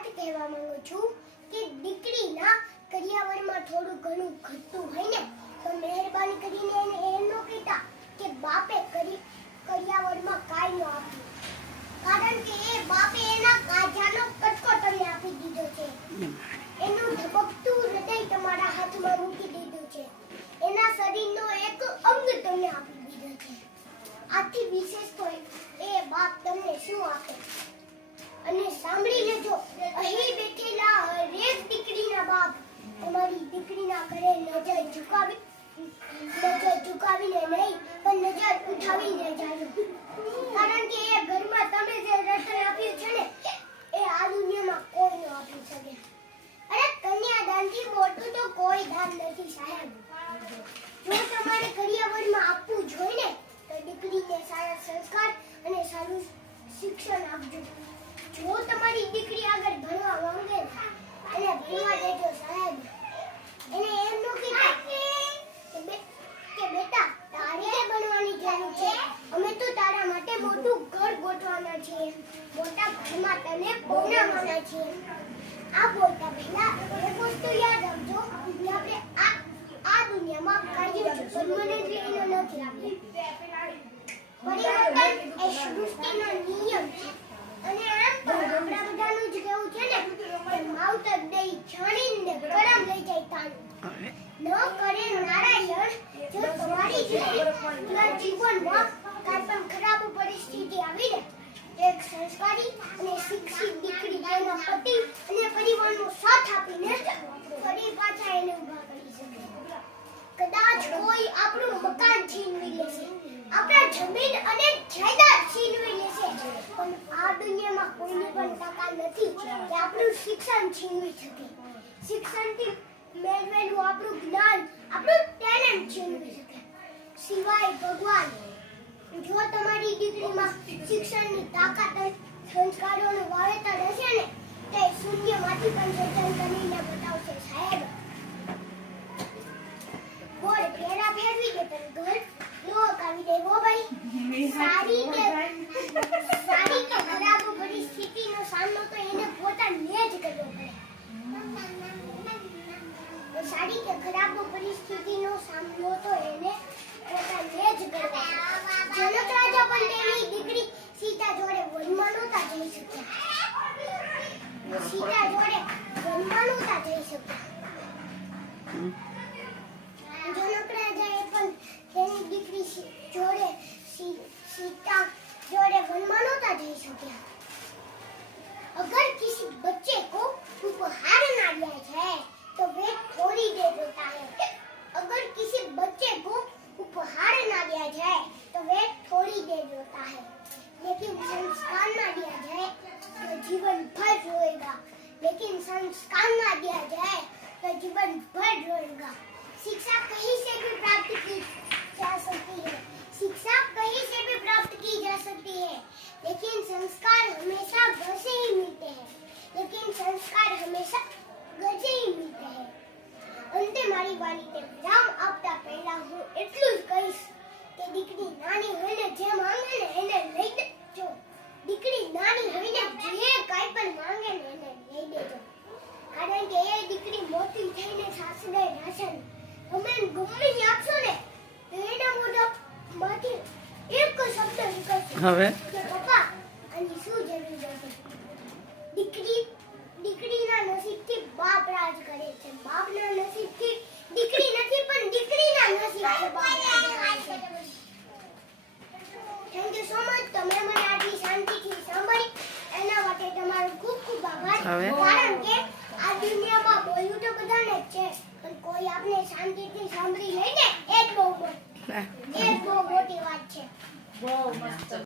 વાત કહેવા માંગુ છું કે દીકરીના કરિયાવરમાં થોડું ઘણું ઘટતું હોય ને, તો મહેરબાની કરીને એને એમ ન કહેતા કે બાપે કરી, કરિયાવરમાં કાંઈ ન આપ્યું. કારણ કે એ બાપે એના કાજાનો કટકો તમને આપી દીધો છે. એનું ધબકતું હૃદય તમારા હાથમાં મૂકી દીધું છે. એના શરીરનો એક અંગ તમને આપી દીધો છે. આથી વિશેષ તો એ બાપ તમને શું આપે? અને સાંભળી લેજો અહીં બેઠેલા હરેક દીકરીના બાપ તમારી દીકરીના ઘરે નજર ઝુકાવી, નજર ઝુકાવીને નહીં, પણ નજર ઉઠાવીને જાજો. કારણ કે એ ઘરમાં તમે જે રટણ આપ્યું છે ને, એ આ દુનિયામાં કોઈ ન આપી શકે. અરે કન્યાદાનથી મોટું તો કોઈ દાન નથી, સાહેબ. જો તમારે કરિયાવરમાં આપવું જોઈએ ને, તો દીકરીને સારા સંસ્કાર અને સારું શિક્ષણ આપજો. જો તમારી દીકરી આગળ ભણવા માંગે ને એને ભણવા દેજો સાહેબ. એને એમ નો કહેતા કે બેટા, તારે કે ભણવાની જરૂર છે, અમે તો તારા માટે મોટું ઘર ગોઠવાના છીએ. મોટા ઘરમાં તને બોલાવવાના છીએ. આ બોલતા પહેલા એક વસ્તુ યાદ રાખજો આપણે આ આ દુનિયામાં કાયમ પરમનન્ટલી નથી પરિવર્તન એ સૃષ્ટિનો નિયમ છે અને આમ તો આપણા બધાનું જ કહેવું છે ને કે માવતર દઈ છાણીને કરમ લઈ જાય તાનું ન કરે નારાયણ, જો તમારી જીવનમાં કાંઈ પણ ખરાબ પરિસ્થિતિ આવી ને એક સંસ્કારી અને શિક્ષિત દીકરી, એના પતિ અને પરિવારનો સાથ આપીને ફરી પાછા એને ઊભા કરી શકે. કદાચ કોઈ આપણું મકાન છીનવી લેશે, આપણા જમીન અને જાયદાદ છીનવી લેશે, પણ આ દુનિયામાં કોઈની પણ તાકાત નથી કે આપણું શિક્ષણ છીનવી શકે. શિક્ષણથી મેળવેલું આપણું જ્ઞાન, આપણું ટેલેન્ટ છીનવી સિવાય ભગવાન, જો તમારી દીકરીમાં શિક્ષણની તાકાત સંસ્કારોનું વાવેતર હશે ને, તે શૂન્યમાંથી પણ સર્જન કરીને બતાવશે સાહેબ. બોલ ફેરા ફેરવી દે તને ઘર, નો કાવી દે હો ભાઈ. સારી કે સારી કે ખરાબ પરિસ્થિતિનો સામનો તો એને પોતાને જ કરવો પડે. સારી કે ખરાબ પરિસ્થિતિનો સામનો તો એને પોતાને જ કરવો જનક રાજા પણ તેની દીકરી સીતા જોડે વનમાં નહોતા જઈ શક્યા. સીતા જોડે વનમાં નહોતા જઈ શક્યા. જનક રાજાએ પણ તેની દીકરી જોડે સીતા જોડે વનમાં નહોતા જઈ શક્યા. અગર કિસી બચ્ચે કો ઉપહાર लेकिन संस्कार ना दिया जाए तो जीवन भर रोएगा સાસરે રહેશે તમે ગમે તે આપશો ને એના મોઢામાંથી એક શબ્દ નીકળશે. હવે? કે પપ્પા આની શું જરૂર હતી દીકરી દીકરીના નસીબથી બાપ રાજ કરે છે. બાપના નસીબથી દીકરી નથી પણ દીકરીના નસીબથી બાપ રાજ કરે છે. થેન્ક યુ સો મચ તમે મને આટલી શાંતિથી સાંભળી એના માટે તમારો ખૂબ ખૂબ આભાર? કારણ કે આ દુનિયામાં બોલવું તો બધાને જ છે પણ કોઈ આપણે શાંતિથી સાંભળી લઈને એક એ જ બહુ મોટી એ જ બહુ મોટી વાત છે. બહુ મસ્ત.